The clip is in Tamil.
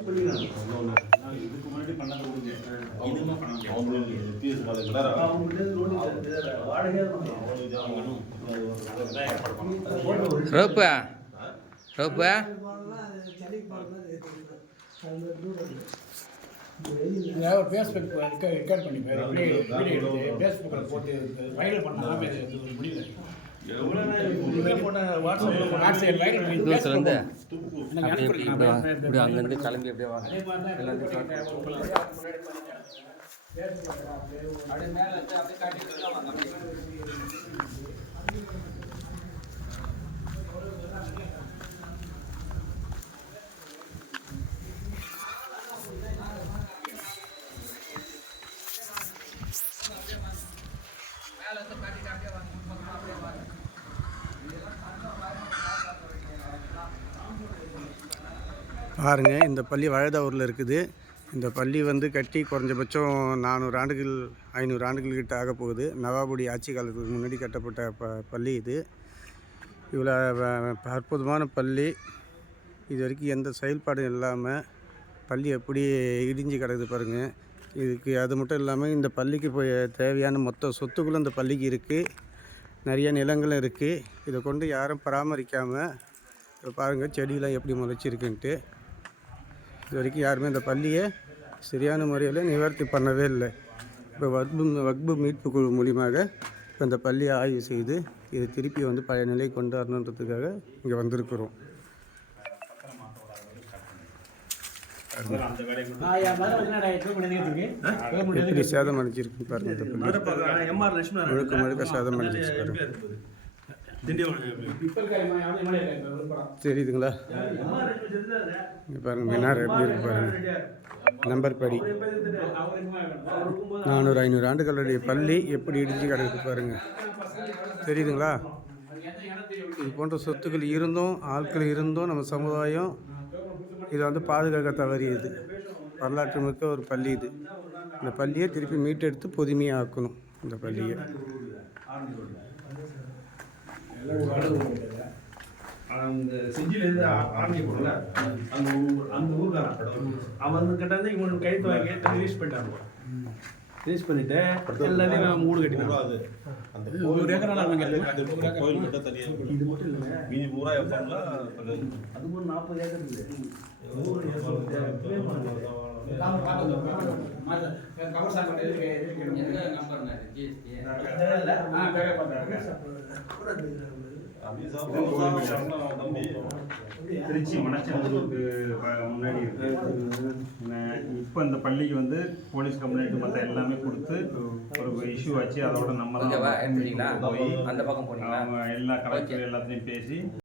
இதுக்கு முன்னாடி பண்ணது கொடுங்க இதுவுமே பண்ண ரோப்பா ரோப்பா ஃபேஸ்புக் ரெக்கார்ட் பண்ணி ஃபேஸ்புக்கில் போட்டு வைரல் பண்ணலாம் முடியல. அங்கேருந்து கிளம்பி அப்படியே வாங்க. பாருங்கள், இந்த பள்ளி வழுதாவூரில் இருக்குது. இந்த பள்ளி வந்து கட்டி குறைஞ்சபட்சம் 400 ஆண்டுகள் 500 ஆண்டுகள் கிட்ட ஆக போகுது. நவாபுடி ஆட்சி காலத்துக்கு முன்னாடி கட்டப்பட்ட பள்ளி இது. இவ்வளோ அற்புதமான பள்ளி. இது வரைக்கும் எந்த செயல்பாடும் இல்லாமல் பள்ளி எப்படி இடிஞ்சு கிடக்குது பாருங்கள். இதுக்கு அது மட்டும் இல்லாமல் இந்த பள்ளிக்கு போய் தேவையான மொத்த சொத்துக்களும் இந்த பள்ளிக்கு இருக்குது. நிறைய நிலங்களும் இருக்குது. இதை கொண்டு யாரும் பராமரிக்காமல் இப்போ பாருங்கள் செடியெலாம் எப்படி முளைச்சிருக்குன்ட்டு. இது வரைக்கும் யாருமே இந்த பள்ளியை சரியான முறையில் நிவர்த்தி பண்ணவே இல்லை. இப்போ வக்பு மீட்பு குழு மூலியமாக இப்போ இந்த பள்ளியை ஆய்வு செய்து இது திருப்பி வந்து பழைய நிலை கொண்டு வரணுன்றதுக்காக இங்கே வந்திருக்கிறோம். எப்படி சேதம் அடைஞ்சிருக்குன்னு பாருங்கள். இந்த பள்ளி முழுக்க முழுக்க சேதம் அடைஞ்சிச்சு பாருங்கள். தெரியுதுங்களா? இங்கே பாருங்கள், மினார் எப்படி இருக்கு பாருங்கள். நம்பர் படி 400-500 ஆண்டுகளுடைய பள்ளி எப்படி இடிஞ்சு கிடக்குது பாருங்கள். தெரியுதுங்களா? இது போன்ற சொத்துக்கள் இருந்தும் ஆட்கள் இருந்தும் நம்ம சமுதாயம் இதை வந்து பாதுகாக்க தவறியது. வரலாற்று மிக்க ஒரு பள்ளி இது. இந்த பள்ளியை திருப்பி மீட்டெடுத்து புதுமையாக ஆக்கணும். இந்த பள்ளியை அந்த செஞ்சிலேருந்து ஆரம்பி போடல அந்த ஊருக்காரன் அவன் கிட்ட இருந்து இவனுக்கு கைத்து வாங்கி ரிலீஸ் பண்ணிட்டாங்க. ரிலீஸ் பண்ணிட்டு எல்லாத்தையும் மூடு கட்டினாங்க. அந்த ஒரு ஏக்கரால அவங்க கோயில் கிட்ட தனியாக இது மட்டும் இல்லை, மீதி பூரா எஃப்எம்ல அது ஒரு 40 ஏக்கர் இல்லை. திருச்சி மணச்சநல்லூருக்கு முன்னாடி இருக்கு. இப்போ இந்த பள்ளிக்கு வந்து போலீஸ் கம்ப்ளைண்ட் மற்ற எல்லாமே கொடுத்து ஒரு இஷ்யூ ஆச்சு. அதோட நம்ம தான் போய் எல்லா கலெக்டர் எல்லாத்தையும் பேசி